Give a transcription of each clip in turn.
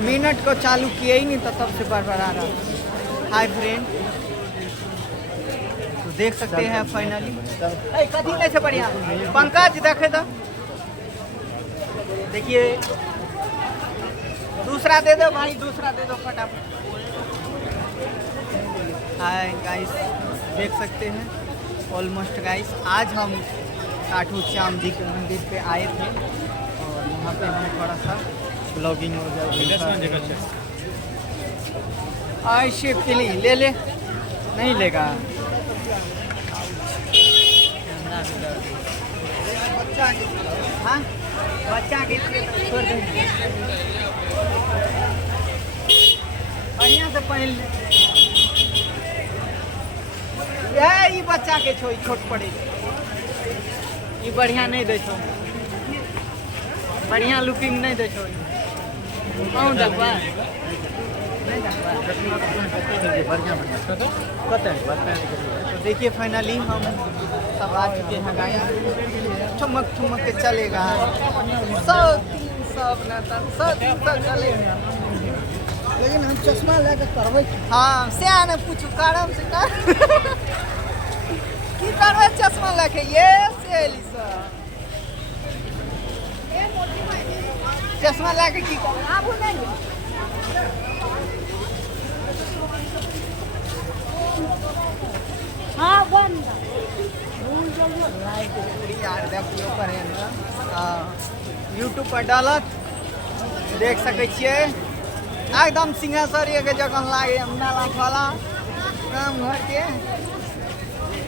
Minute को चालू किया ही नहीं था तब से बरबरा रहा। हाय फ्रेंड, तो देख सकते हैं फाइनली कथी नहीं से बढ़िया पंकज देखे तो देखिए दूसरा दे दो भाई, दूसरा दे दो फटाफट। हाय गाइस, देख सकते हैं ऑलमोस्ट गाइस आज हम खाटू श्याम जी के मंदिर पे आए थे और यहाँ पे हम थोड़ा सा ब्लॉगिंग हो जाए। शिव के लिए ले ले, नहीं लेगा हाँ बच्चा के छोड़ देंगे, बढ़िया से पहन ले। ये बच्चा के छोट पड़े, ये बढ़िया नहीं दे छो, बढ़िया लुकिंग नहीं दे छो। कौन देखबा नहीं देखबा। तो देखिए फाइनली हम सब आ चुके हैं गाइस, ठुमक ठुमक के चलेगा 100-300 चलेगा, लेकिन हम चश्मा लेकर करबै। हाँ से आने पूछू कारण से कर की करबै चश्मा लेके ये से एली सर चश्मा लेके की कर आबू नहीं हाँ बंद यार देखियो पर है ना यूट्यूब पर डालत देख सकै छियै एकदम सिंहेश्वरी के जगह लागे मेला वाला गाँव घर के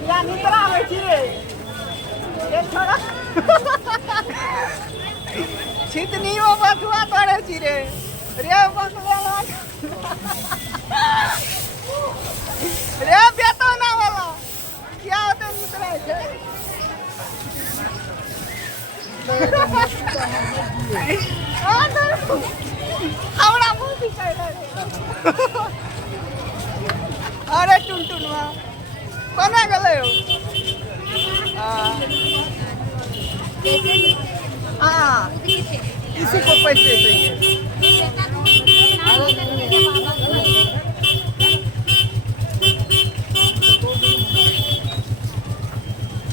या निद्रा आबै छी रे एक छोड़ा छितनी ओ बथुआ तोड़े छी रे बथुआ रे बेतना वाला क्या होते निद्रा है हमरा मुंह दिखाई दे। अरे टुनटुनवा कोना गले हो हाँ इसी को पैसे चाहिए।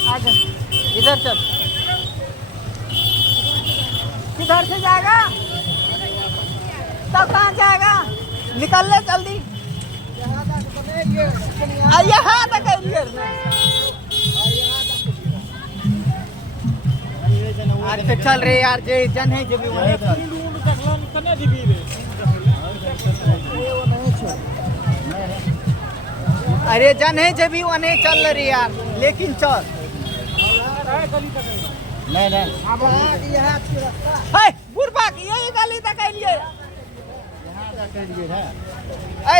आजा इधर चल, किधर से जाएगा तब कहाँ जाएगा, निकल ले जल्दी। यहाँ तक अरे तो चल रे यार, जे जन है जो भी वही अरे जन है जब भी वने चल रही यार, लेकिन चल नहीं बुढ़बा यही गली तक एलिए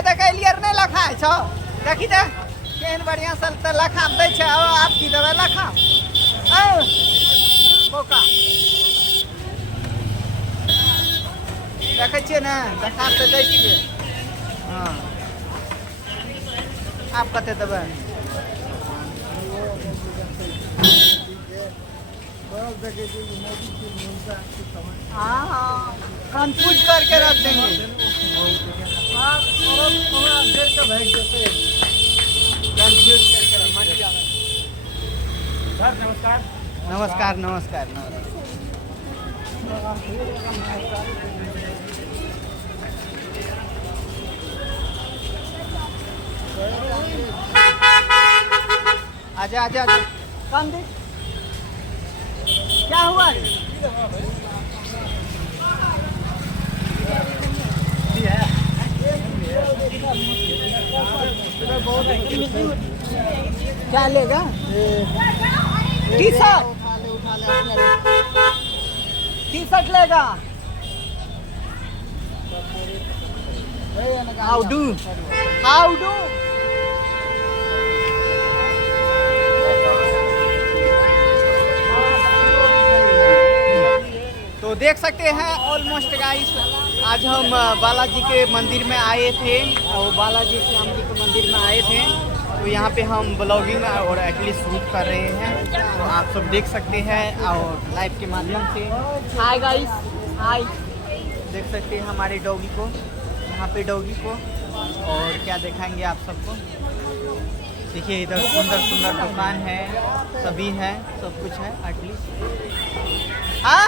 तक एलिए नहीं लखा छो देखी दे केहन बढ़िया सल तो लखा दे छे आप की देवे लखा बोका देखे छिए ना देखा तो दे छिए। हाँ आप कते देवे हाँ हाँ कंफ्यूज करके रख देंगे। कंफ्यूज करके नमस्कार नमस्कार नमस्कार आजा आजा आजा कम दे क्या हुआ क्या लेगा टी शर्ट लेगा हाउ डू तो देख सकते हैं ऑलमोस्ट गाइस आज हम बालाजी के मंदिर में आए थे और बालाजी श्याम जी के मंदिर में आए थे। तो यहाँ पे हम ब्लॉगिंग और एक्चुअली शूट कर रहे हैं, तो आप सब देख सकते हैं और लाइव के माध्यम से। हाय गाइस, हाय देख सकते हैं हमारे डॉगी को, यहाँ पे डॉगी को। और क्या दिखाएंगे आप सबको, देखिए इधर सुंदर सुंदर दुकान है, सभी है, सब कुछ है एटलीस्ट। हाँ